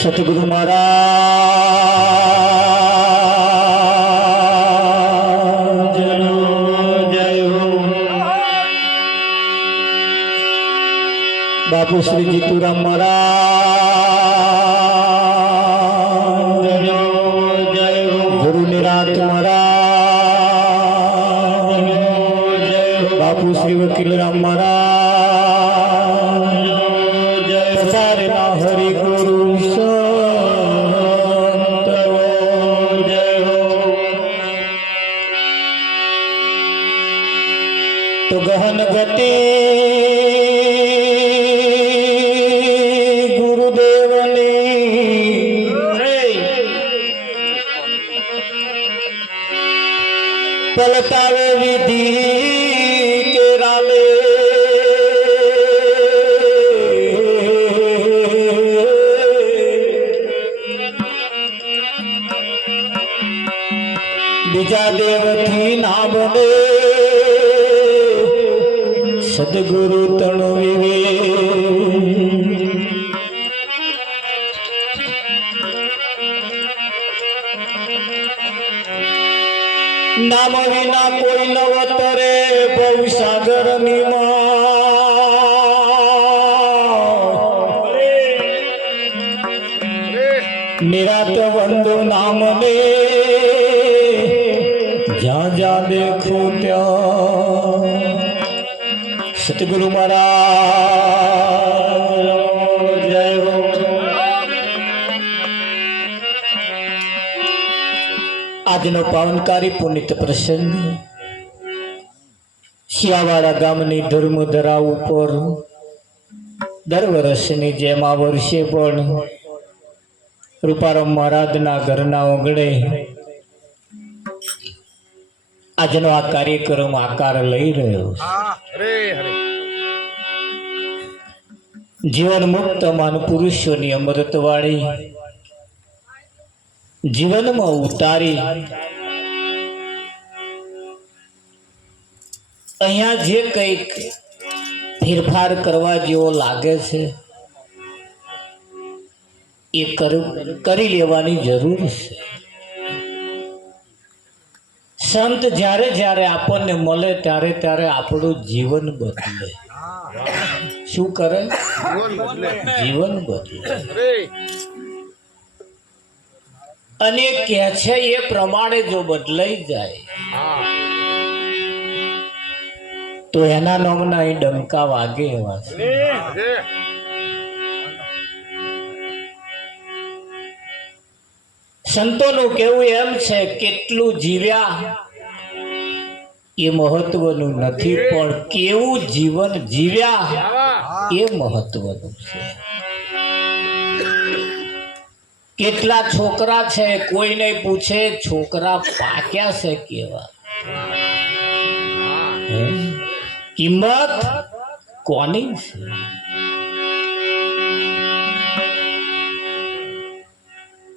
સતગુરુ મહારાજનો જય હો। બાપુ શ્રી જીતુરામ મહારાજનો જય હો। ગુરુ નિરાત મહારાજનો જય હો। બાપુ શ્રી વકીલરામ મહારાજ જય સારે ના હરિ ગુરુ तो गहन गति गुरुदेव ने पलटावे विधि के राले बीजा देव थी ना बने सदगुरु तणु विवे नाम विना कोई नवतरे भवसागर निरात वंदो नाम ने जा जा देखो त्या सतगुरु महाराज जय हो। આજનો પાવનકારી પુનિત પ્રસંગ શિયાવાડા ગામની ધર્મધરા ઉપર દર વર્ષની જેમ આ વર્ષે પણ રૂપારામ મહારાજના ઘરના ઓગણે આજનો આ કાર્યક્રમ આકાર લઈ રહ્યો છે। જીવન મુક્ત માન પુરુષોની અમૃતવાળી જીવનમાં ઉતારી અહીંયા જે કંઈક ફેરફાર કરવા જેવો લાગે છે એ કરી લેવાની જરૂર છે। સંત જ્યારે જ્યારે આપણને મળે ત્યારે ત્યારે આપણું જીવન બદલે। શું કરે? જીવન બદલે। અને કહે છે એ પ્રમાણે જો બદલાઈ જાય તો એના નામના એ ડંકા વાગે એવા છે। સંતોનું કહેવું એમ છે કેટલું જીવ્યા એ મહત્વનું નથી, પણ કેવું જીવન જીવ્યા એ મહત્વનું છે। કેટલા છોકરા છે કોઈને પૂછે છોકરા પાક્યા છે કેવા, કિંમત કોની છે?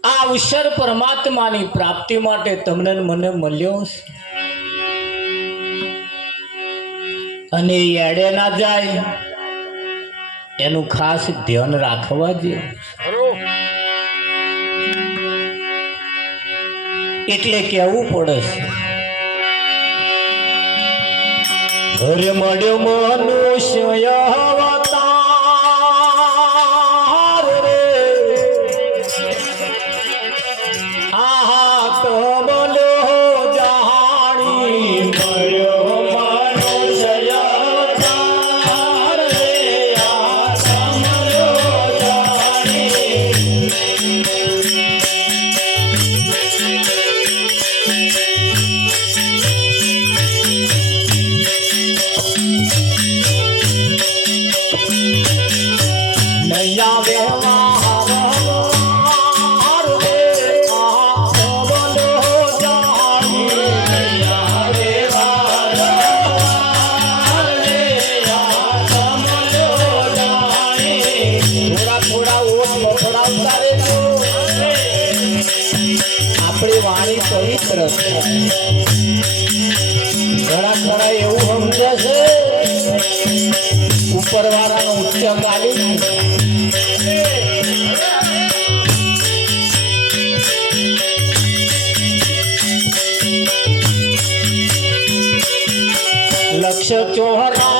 આ અવસર પરમાત્માની પ્રાપ્તિ માટે તમને મને મળ્યો છે અને એડે ના જાય એનું ખાસ ધ્યાન રાખવા જેવું। એટલે કેવું પડે છે ઘરે મળ્યો મનુષ્ય અવતાર રે, આહા તો બોલ્યો જાણી મળ્યો મનુષ્ય અવતાર રે, આ મળ્યો જાણી। આપણી વાણી પવિત્ર છે। ઘણા ખરા એવું સમજે છે ઉપરવાળાનો ઉચ્ચ ગાલી લક્ષ 84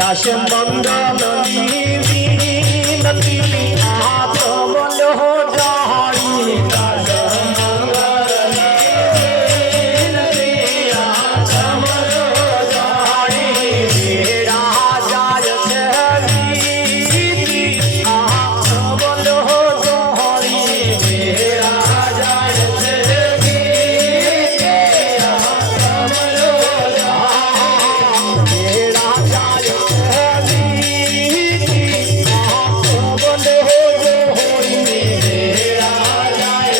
દાસ મંગલની વિનતી આપ બોલો જાણી દાસ મંગલની આપ બોલો જાણી મેરા જાય છે ગીતી આપ બોલો જાણી મેરા જાય છે ગીતી આપ બોલો જાણી મેરા જાય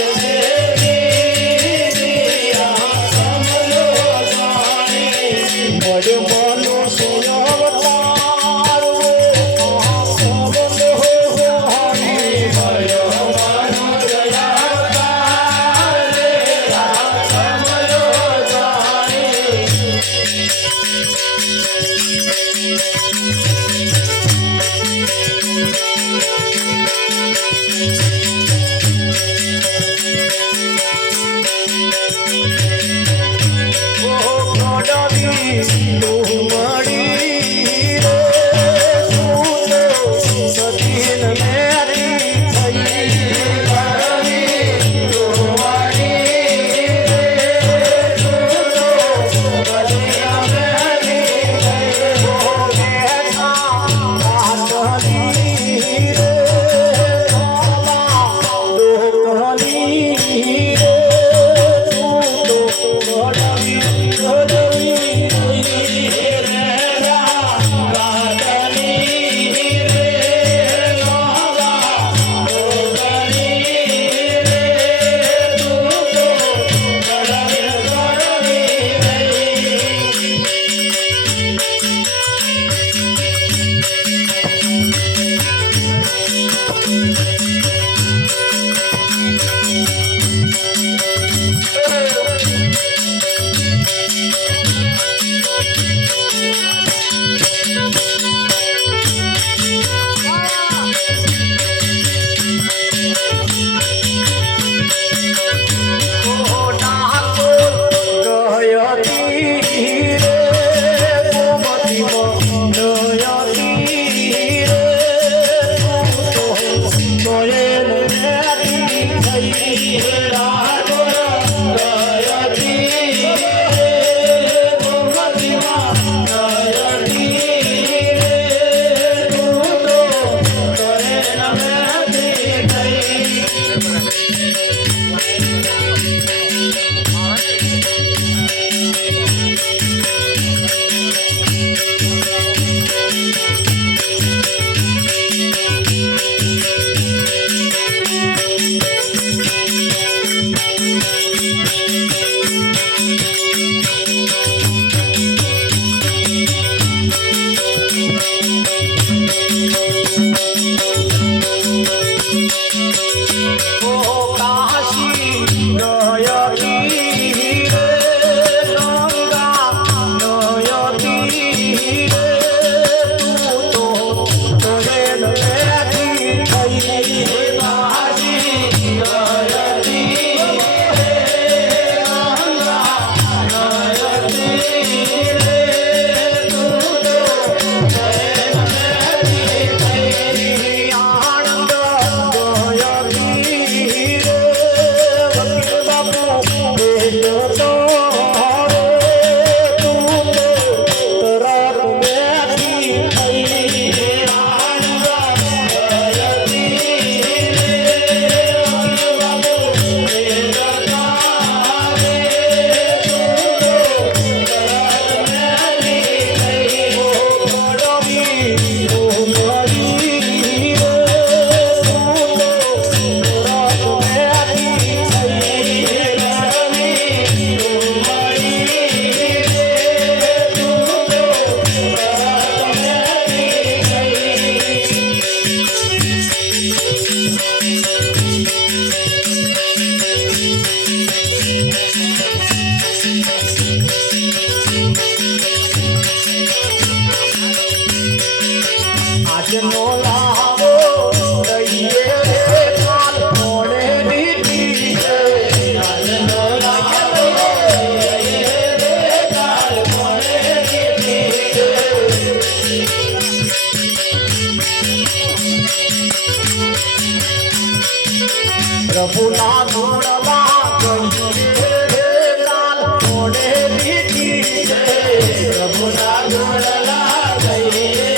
આજનો લાવો લઈએ રે કાલ કોણે દીધી છે આજનો લાવો લઈએ રે કાલ કોણે દીધી છે પ્રભુના ગુણમાં ગઈએ રે કાલ કોણે દીધી છે પ્રભુના ગુણમાં ગઈએ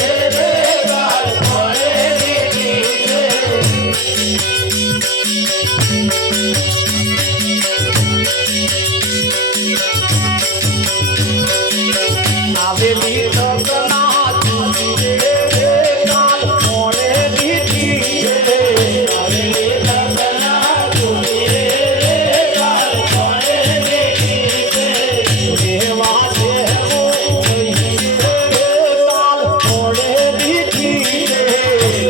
આવેલી લગ્ના તુજી રે કાલ કોણે દીધી છે આવેલી લગ્ના તુજી રે કાલ કોણે દીધી છે દેવા દેવો રે કાલ કોણે દીધી છે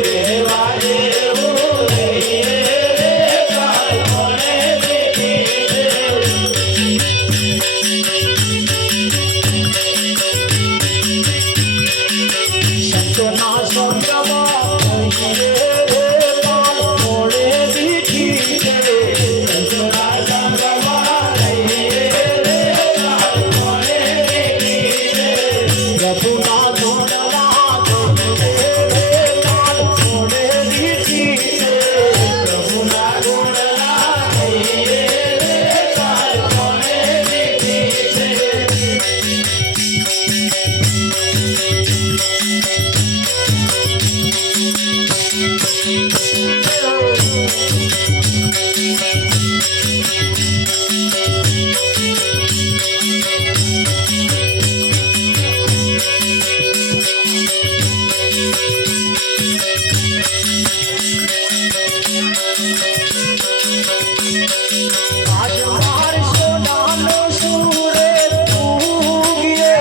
દેવા દેવો રે કાલ કોણે દીધી છે સંતોના સંગમાં રે કાલ કોણે દીધી છે સંતોના સંગમાં રે કાલ કોણે દીધી છે પ્રભુના ગુણમાં રે કાલ કોણે દીધી છે પ્રભુના ગુણમાં રે કાલ કોણે દીધી છે આજ માર સોનાનો સૂરે ઉગ્યો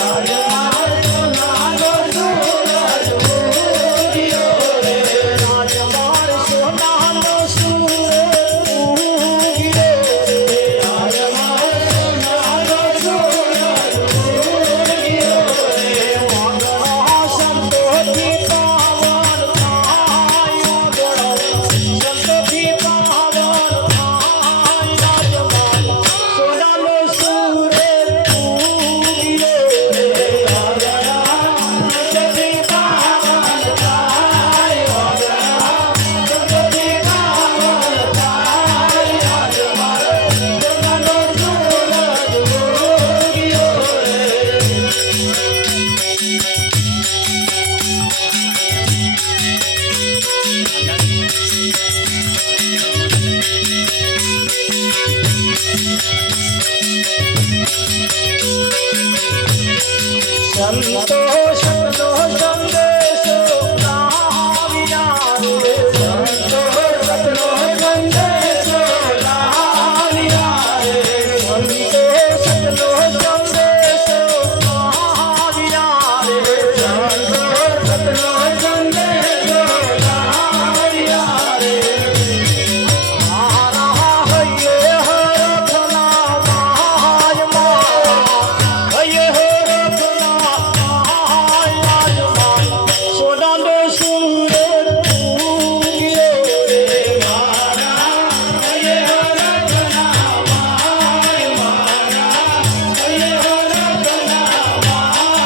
આજ માર સોનાનો સૂરજ ઉગ્યો રે આજ માર સોનાનો સૂરજ ઉગ્યો આજ માર સોનાનો સૂરજ ઉગ્યો રે વાગા સંતોથી પાવન આયો દોડો સંતોથી પાવન સોનાનો સૂરે ઉગ્યો રે વાગા સંતોથી પાવન આયો સંતોથી પાવન આયો સોનાનો સૂરજ ઉગ્યો રે સંતોષનો સંદેશો લાવ્યા રે સંતોષનો સંદેશો લાવ્યા રે સંતોષનો સંદેશો લાવ્યા રે સંતોષનો સંદેશો લાવ્યા રે મારા હૈયે હરખના માયમાં હૈયે હરખના માયમાં સોનાનો સૂરે ઉગ્યો રે મારા હૈયે હરખના માયમાં હૈયે હરખના માયમાં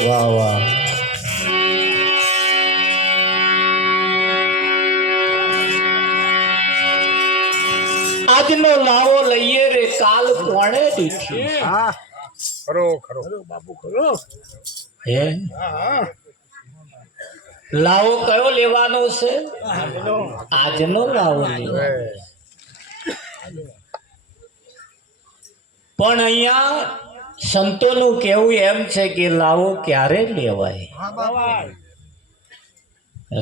વાહ વાહ આજનો લાવો લઈએ રે કાલ કોણે દીધી હા ખરો ખરો બાપુ ખરો હે હા લાવો કયો લેવાનો છે? આજનો લાવો લેવાનો. પણ અહીંયા સંતોનું કહેવું એમ છે કે લાવો ક્યારે લેવાય?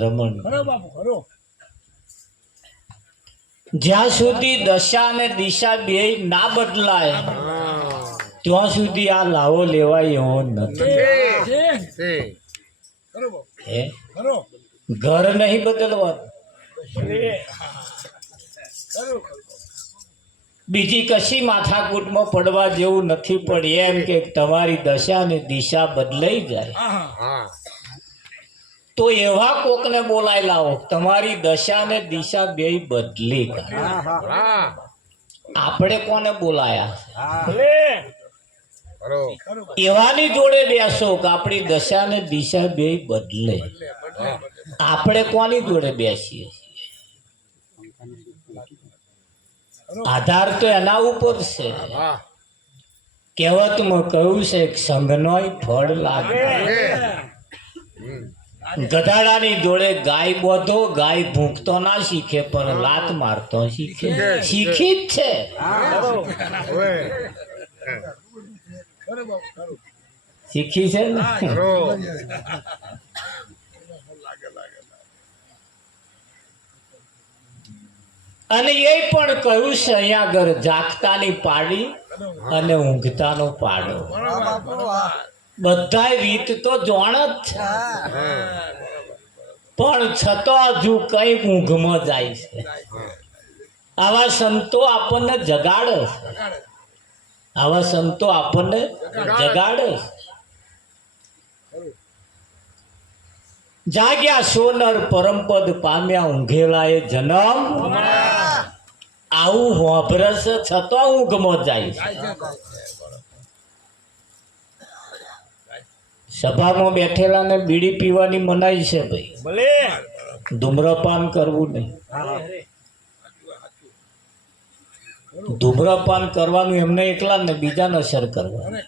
રમણ, જ્યાં સુધી દશા અને દિશા બે ના બદલાય ત્યાં સુધી આ લાવો લેવાય એવો નથી. હે? ઘર નહીં બદલવાનું, બીજી કશી માથાકૂટમાં પડવા જેવું નથી. પણ એમ કે તમારી દશા અને દિશા બદલાઈ જાય તો એવા કોકને બોલાય લાવો તમારી દશા ને દિશા બે બદલી કાઢે. આપણે કોને બોલાયા? એવાની જોડે બેસો કે આપણી દશા ને દિશા બે બદલે. આપણે કોની જોડે બેસીએ? આધાર તો એના ઉપર છે. કહેવતમાં કહ્યું છે સંઘનોય ફળ લાગે. ગધાડાની જોડે ગાય બોધો, ગાય ભૂંકતો ના શીખે પણ લાત મારતો શીખે. શીખી જ છે. શીખી છે ને. અને એ પણ કહ્યું છે અહીંયા આગળ જાગતાની પાડી અને ઊંઘતાનો પાડો. બધા રીત તો જોણ જ છે પણ છતાં હજુ કઈક ઊંઘમાં જાય છે. આવા સંતો આપણને જગાડે છે. આવા સંતો આપણને જગાડે છે. જાગ્યા સોનર પરમપદ પામ્યા ઊંઘેલા એ જન્મ. આવું હોભરસ છતાં ઊંઘમાં જાય છે. સભામાં બેઠેલા ને બીડી પીવાની મનાઈ છે ભાઈ. ધૂમ્રપાન કરવું નહીં. ધૂમ્રપાન કરવાનું એમને એકલા ને બીજાને અસર કરવાનું.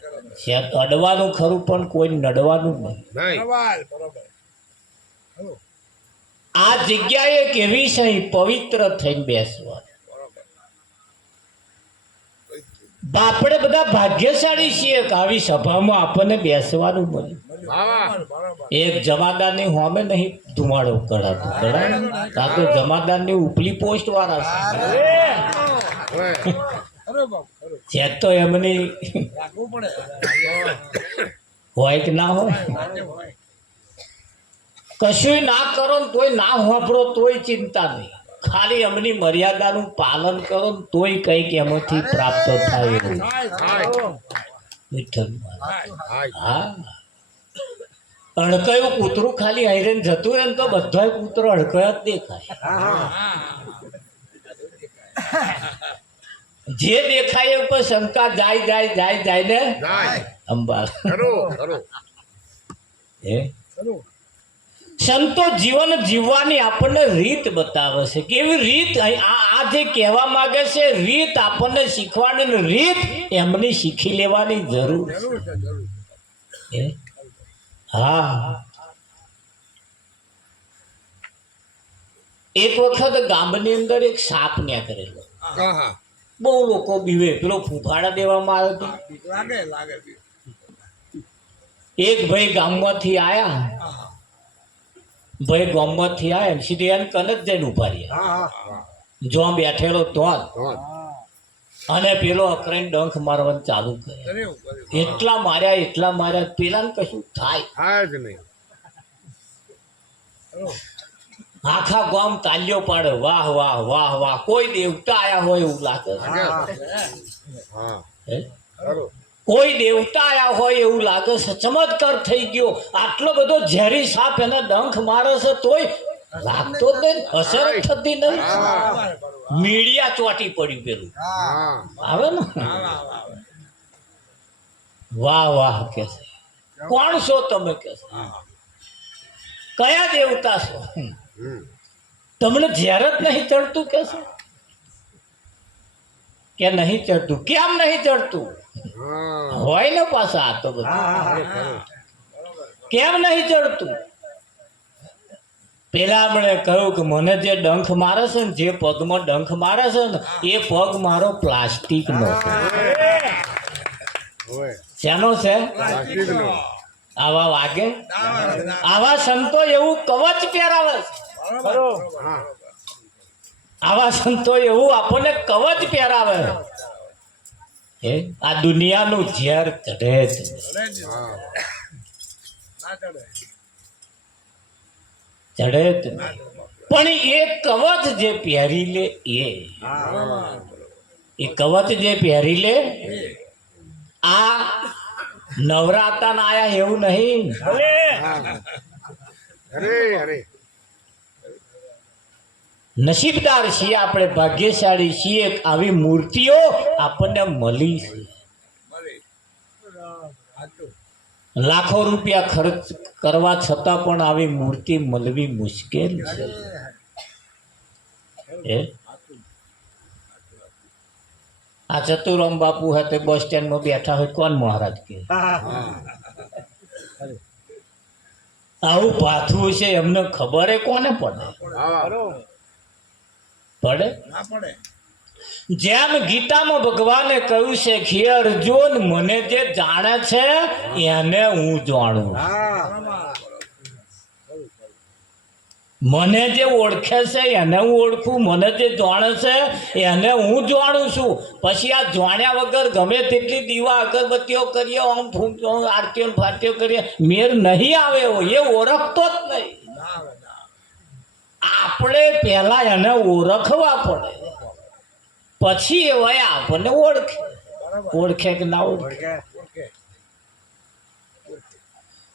અડવાનું ખરું પણ કોઈ નડવાનું નહીં. આ જગ્યા એક એવી છે પવિત્ર થઈને બેસવા. આપણે બધા ભાગ્યશાળી છીએ કે આવી સભામાં આપણને બેસવાનું મળ્યું. એક જમાદારની હોમે નહીં ધુમાડો કઢાતો. આ તો જમાદારની ઉપલી પોસ્ટ વાળા છે તો એમની હોય કે ના હોય. કશું ના કરો ને તોય ના હોભળો તોય ચિંતા નહીં. ખાલી એમની મર્યાદાનું પાલન કરો ને તોય કંઈક એમાંથી પ્રાપ્ત થાય એવું. હા, અડકયું કૂતરું ખાલી હાઈરેન જતું રહે ને તો બધા કૂતરો અડકયા જ દેખાય. જે દેખાય એ પર શંકા જાય જાય જાય જાય ને અંબાર. હે, સંતો જીવન જીવવાની આપણને રીત બતાવે છે. કેવી રીત? આ જે કહેવા માંગે છે રીત આપણને શીખવાની રીત એમની શીખી લેવાની જરૂર છે. હા, એક વખત ગામની અંદર એક સાપ નીકળેલો. બહુ લોકો બીવે. પેલો ફૂફાડા દેવામાં આવ્યો. એક ભાઈ ગામમાંથી આયા. ભાઈ ગામમાંથી આયા સીધી એને કન જ જઈને ઉભા રહ્યા. જો બેઠેલો તો અને પેલો અકરાઈને ડંખ મારવાનું ચાલુ કરે. એટલા માર્યા પેલાને કશું થાય જ નહીં. આખા ગામ તાલ્યો પાડે. વાહ વાહ વાહ વાહ. કોઈ દેવતા આયા હોય એવું લાગે. કોઈ દેવતા આયા હોય એવું લાગે છે. ચમત્કાર થઈ ગયો. આટલો બધો ઝેરી સાપ એને ડંખ મારે છે તોય લાગતો જ નહીં. અસર થતી નહીં. મીડિયા ચોટી પડ્યું પેલું આવે ને. વાહ વાહ કે છે. કોણ છો તમે કે છે? કયા દેવતા છો? તમને ઝેર જ નહીં ચડતું કે છે? કે નહીં ચડતું? કેમ નહીં ચડતું? હોય ને પાછા આ તો બધું. કેમ નહીં ચડતું? પેલા આપણે કહ્યું કે મને જે ડંખ મારે છે ને, જે પગમાં ડંખ મારે છે ને, એ પગ મારો પ્લાસ્ટિકનો છે. શેનો છે? આવા વાગે, આવા સંતો એવું કવચ પહેરાવે છે. આવા સંતો એવું આપણને કવચ પહેરાવે. આ દુનિયાનું ઝેર ચઢે ચઢે, પણ એ કવચ જે પહેરી લે, એ કવચ જે પહેરી લે, આ નવરાતા ના આયા એવું નહીં. નસીબદાર છીએ આપણે, ભાગ્યશાળી છીએ, આવી મૂર્તિઓ આપણને મળી છે. લાખો રૂપિયા ખર્ચ કરવા છતાં પણ આવી મૂર્તિ મળવી મુશ્કેલ છે. આ ચતુરામ બાપુ હાથે બસ સ્ટેન્ડમાં બેઠા હોય, કોણ મહારાજ કે આવું પાથું છે, એમને ખબર કોને પડે? પડે. જેમ ગીતામાં ભગવાને કહ્યું છે કે અર્જુન, મને જે જાણે છે એને હું જાણું, મને જે ઓળખે છે એને હું ઓળખું, મને જે જાણે છે એને હું જાણું છું. પછી આ જાણ્યા વગર ગમે તેટલી દીવા અગરબત્તીઓ કરીએ, આમ આરતીઓ ફારતીઓ કરીએ, મેર નહીં આવે. એ ઓળખતો જ નહીં. આપણે પહેલા એને ઓળખવા પડે, પછી એ વયા આપણને ઓળખે કે ના ઓળખે.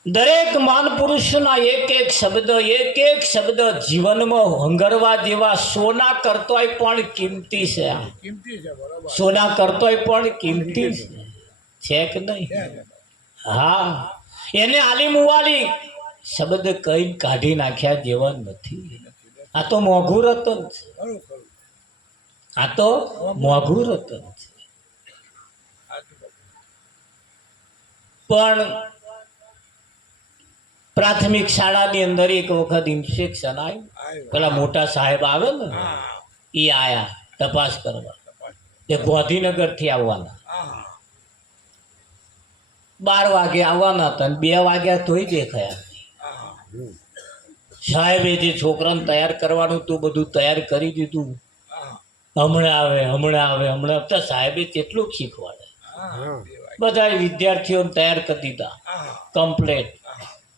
દરેક માન પુરુષના એક એક શબ્દ જીવનમાં હંગરવા જેવા, સોના કરતોય પણ કિંમતી છે. સોના કરતોય પણ કિંમતી છે કે નહીં? હા, એને આલી મુવાલી શબ્દ કઈ કાઢી નાખ્યા જેવા નથી. આ તો મોઘું રતન છે. આ તો મોઘું રતન છે. પણ પ્રાથમિક શાળાની અંદર એક વખત ઇન્સ્પેક્શન આવ્યું. પેલા મોટા સાહેબ આવે ને, એ આયા તપાસ કરવા. એ ગાંધીનગર થી આવવાના, 12 વાગે આવવાના હતા, 2 વાગ્યા તોય દેખાયા. સાહેબે જે છોકરાને તૈયાર કરવાનું હતું બધું તૈયાર કરી દીધું. હમણાં આવે તો સાહેબે કેટલું શીખવાડે. બધા વિદ્યાર્થીઓને તૈયાર કરી દીધા, કમ્પ્લેટ.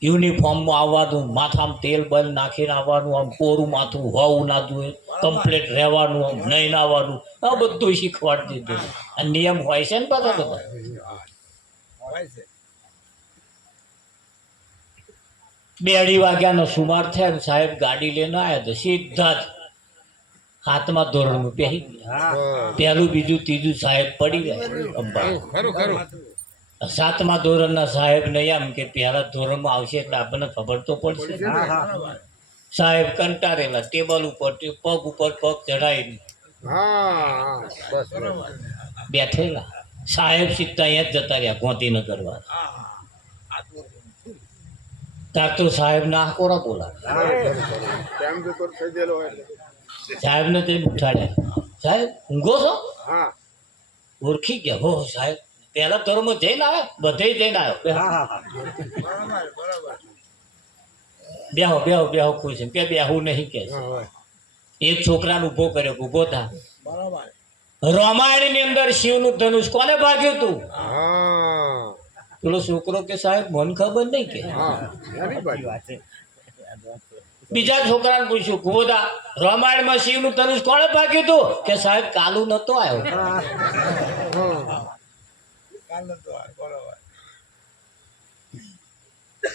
યુનિફોર્મમાં આવવાનું, માથામાં તેલ બલ નાખીને આવવાનું, આમ કોરું માથું હોવું ના જોઈએ, કમ્પ્લેટ રહેવાનું, આમ નહીં આવવાનું, આ બધું શીખવાડી દીધું. આ નિયમ હોય છે ને બધા. 2 વાગ્યાનો સુમાર થયા ને સાહેબ ગાડી લઈને આવ્યા તો સીધા જ 7મા ધોરણમાં પહેરી ગયા. 1લું, 2જું, 3જું સાહેબ પડી ગયા. 7મા ધોરણના સાહેબ નહીં, આમ કે 1લા ધોરણમાં આવશે એટલે આપણને ખબર તો પડશે. સાહેબ કંટાળેલા, ટેબલ ઉપર પગ ઉપર પગ ચડાવીને બેઠેલા. સાહેબ સીધા અહીંયા જ જતા રહ્યા ગાંધીનગર વાળા. તાર તો સાહેબ ના કોરા બોલા. સાહેબ ને તે ઉઠાડ્યા. સાહેબ ઊંઘો છો? ઓળખી ગયા. હો સાહેબ 1લા ધોરણમાં જઈને આવ્યા? બધે જઈને આવ્યો. બેહો ખુશ કે બેહું નહીં કે. એક છોકરાને ઉભો કર્યો, ઉભો થા. રામાયણ ની અંદર શિવનું ધનુષ કોને ભાગ્યું તું? પેલો છોકરો કે સાહેબ મને ખબર નહીં કે. બીજા છોકરાને પૂછ્યું, કુબોદા રામાયણમાં શિવનું ધનુષ કોને ભાગ્યું તું? કે સાહેબ કાલુ નતો આવ્યો.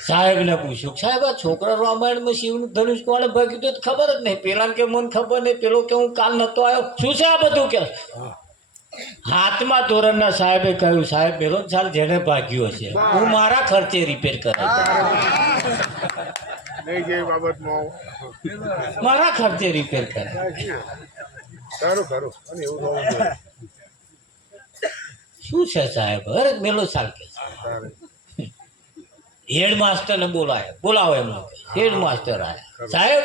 સાહેબ ને પૂછ્યું, સાહેબ આ છોકરા રામાયણમાં શિવનું ધનુષ કોને ભાગ્યું તું? ખબર જ નહીં. પેલા કે મને ખબર નહીં, પેલો કે હું કાલ નતો આવ્યો. શું છે આ બધું? કે 7મા ધોરણના સાહેબે કહ્યું, સાહેબ પેલો ચાલ જેને ભાગ્યો હશે, હું મારા ખર્ચે રિપેર કરાવી, મારા ખર્ચે રિપેર કરાવી. શું છે સાહેબ? અરે મેલો ચાલ કે હેડ માસ્ટરને બોલાવો એમ હેડ માસ્ટર આયા સાહેબ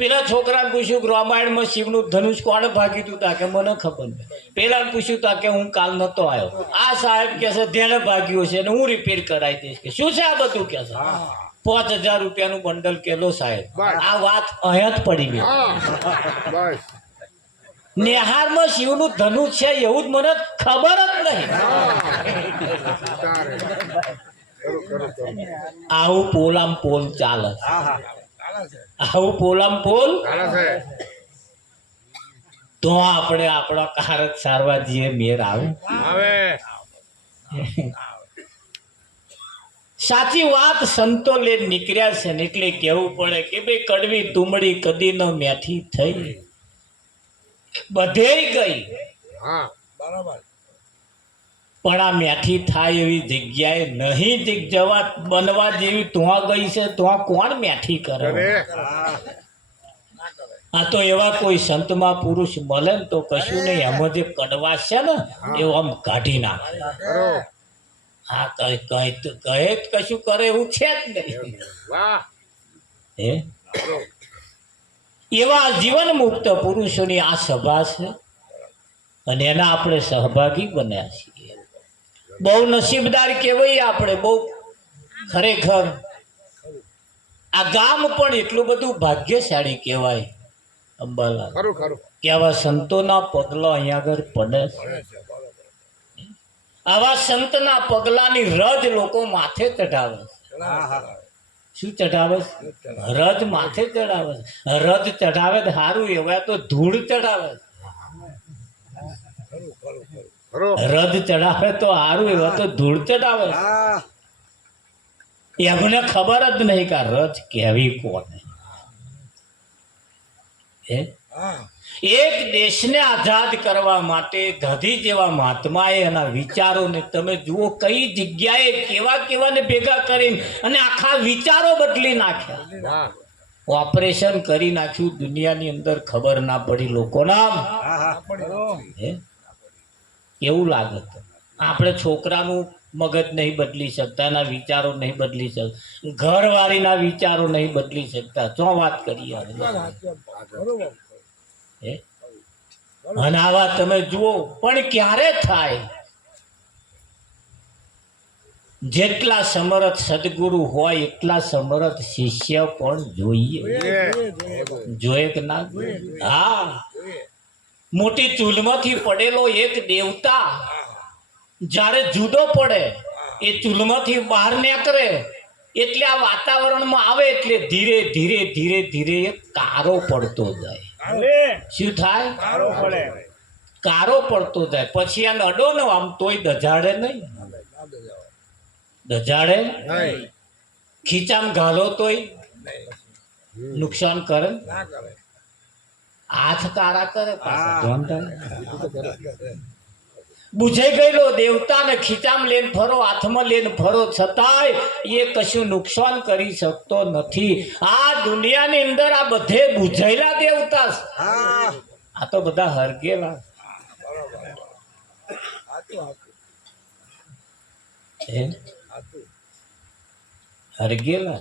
પેલા છોકરાને પૂછ્યું કે રામાયણમાં શિવનું ધનુષ કોણે ભાગ્યું હતું તા કે મને ખબર નહીં. પેલાને પૂછ્યું તા કે હું કાલ નતો આવ્યો. આ સાહેબ કે છે ધેણે ભાગ્યું છે અને હું રિપેર કરાવી દઈશ કે શું છે આ બધું કે છે 5,000 રૂપિયાનું બંડલ કેલો સાહેબ. આ વાત અહીંયા જ પડી ગઈ. નેહારમાં શિવનું ધનુષ છે એવું જ મને ખબર જ નહીં. આવું પોલામ પોલ ચાલે, આવું પોલામ પોલ તો આપણે આપણા કારક સારવા જઈએ મેર આવે. સાચી વાત સંતો લે નીકળ્યા છે ને એટલે કેવું પડે કે ભાઈ કડવી તુમડી કદી ન મેઠી થઈ બધે ગઈ. પણ આ મેઠી થાય એવી જગ્યાએ નહીં જવા બનવા જેવી તુઆ ગઈ છે. તુઆ કોણ મેઠી કરે? આ તો એવા કોઈ સંતમાં પુરુષ મળે ને તો કશું નહીં, એમાં જે કડવાશ છે ને એવું આમ કાઢી નાખે. હા કહે કશું કરે એવું છે જ નહીં. એવા જીવન મુક્ત પુરુષોની આ સભા છે અને એના આપણે સહભાગી બન્યા છીએ. બહુ નસીબદાર કહેવાય આપણે, બહુ ખરેખર આ ગામ પણ એટલું બધું ભાગ્યશાળી કહેવાય અંબાલાલ કે આવા સંતોના પગલા અહીંયા આગળ પડે. આવા સંતના પગલાની રજ લોકો માથે ચઢાવે. શું ચઢાવે? રજ માથે ચઢાવે. રજ ચઢાવે સારું એવા તો ધૂળ ચઢાવે. રજ ચઢાવે તો સારું એવા તો ધૂળ ચઢાવે. એમને ખબર જ નહીં કે રજ કેવી કોને. એક દેશને આઝાદ કરવા માટે ગાંધી જેવા મહાત્માએ એના વિચારોને તમે જુઓ કઈ જગ્યાએ કેવા કેવાને ભેગા કરીને અને આખા વિચારો બદલી નાખ્યા. ઓપરેશન કરી નાખ્યું દુનિયાની અંદર, ખબર ના પડી લોકોના. એવું લાગે તો આપણે છોકરાનું મગજ નહીં બદલી શકતા, એના વિચારો નહીં બદલી શકતા, ઘરવાળીના વિચારો નહીં બદલી શકતા. શું વાત કરીએ? અને આવા તમે જુઓ પણ ક્યારે થાય? જેટલા સમર્થ સદગુરુ હોય એટલા સમર્થ શિષ્ય પણ જોઈએ. જોઈએ કે ના? હા, મોટી ચૂલમાંથી પડેલો એક દેવતા જ્યારે જુદો પડે એ ચૂલમાંથી બહાર નીકળે એટલે આ વાતાવરણમાં આવે એટલે ધીરે ધીરે ધીરે ધીરે કારો પડતો જાય. શું થાય? કારો પડતો જાય. પછી આને અડો ને આમ તોય દજાડે નહીં. દજાડે ખીચામ ઘાલો તોય નુકસાન કરે. હાથ કારા કરે. બુઝાઈ ગયેલો દેવતાને ખીચામ લઈને ફરો, હાથમાં લઈને ફરો, છતાંય એ કશું નુકસાન કરી શકતો નથી. આ દુનિયાની અંદર આ બધે બુઝાયેલા દેવતા, આ તો બધા હરગેલા. હરગેલા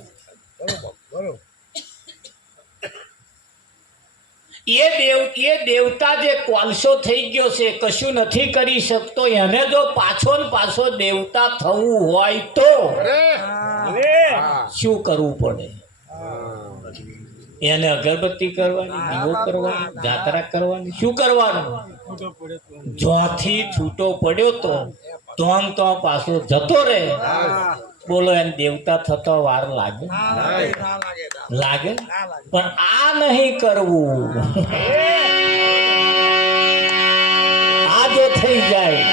એ દેવતા જે કોલસો થઈ ગયો છે, કશું નથી કરી શકતો, એને જો પાછો ને પાછો દેવતા થવું હોય તો શું કરવું પડે? એને અગરબત્તી કરવાની, દીવો કરવાની, જાત્રા કરવાની, શું કરવાનું? જ્યાંથી છૂટો પડ્યો તો તો પાછો જતો રહે. બોલો, એને દેવતા થતો વાર લાગે? લાગે. પણ આ નહીં કરવું. આ જો થઈ જાય,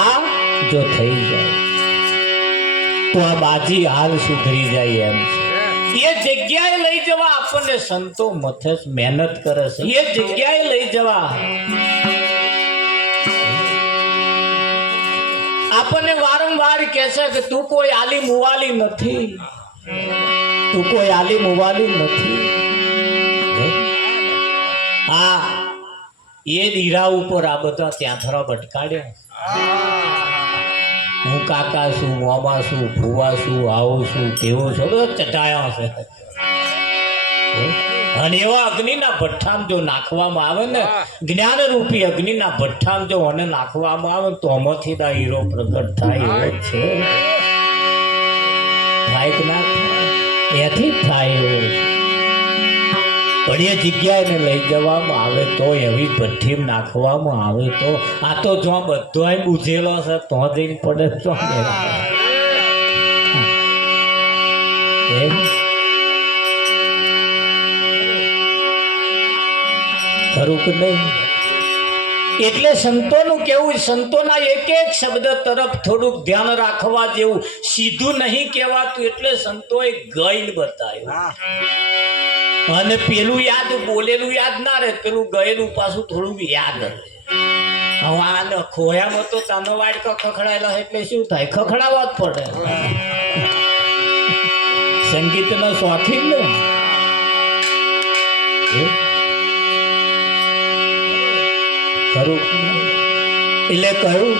આ જો થઈ જાય તો આ બાજી હાલ સુધરી જાય એમ છે. એ જગ્યાએ લઈ જવા આપણને સંતો મથે મહેનત કરે છે. એ જગ્યાએ લઈ જવા આપણને વારંવાર કહે છે કે તું કોઈ આલી મુવાલી નથી, તું કોઈ આલી મુવાલી નથી. હા, એ દીરા ઉપર આ બધા ત્યાં થરા ભટકાડ્યા. હું કાકા છું, મામા છું, ફુવા છું, આવું છું, તેવું છું, બધો ચટાયા છે. અને એવા અગ્નિના ભઠ્ઠામાં જો નાખવામાં આવે ને, જ્ઞાનરૂપી અગ્નિના ભઠ્ઠામાં જો મને નાખવામાં આવે તો આમાંથી દા હીરો પ્રગટ થાય એવો છે. થાય કે ના થાય? એથી થાય એવો છે. પણ એ જગ્યાએ લઈ જવામાં આવે તો એવી ભઠ્ઠી નાખવામાં આવે તો આ તો જો બધો બુঝેલો છે તો જઈને પડે તો ખરું કે નહીં? એટલે સંતોનું કેવું, સંતોના એક એક શબ્દ તરફ થોડુંક ધ્યાન રાખવા જેવું. સીધું નહીં કહેવાતું એટલે સંતોએ ગઈને બતાવ્યું. અને પેલું યાદ, બોલેલું યાદ ના રહે, પેલું ગયેલું પાછું થોડું યાદ રહે. હવે આ ખોયામાં તો તાનો વાડકા ખખડાયેલા એટલે શું થાય? ખખડાવવા જ પડે. સંગીતના શોખીન ને ખરું એટલે કહ્યું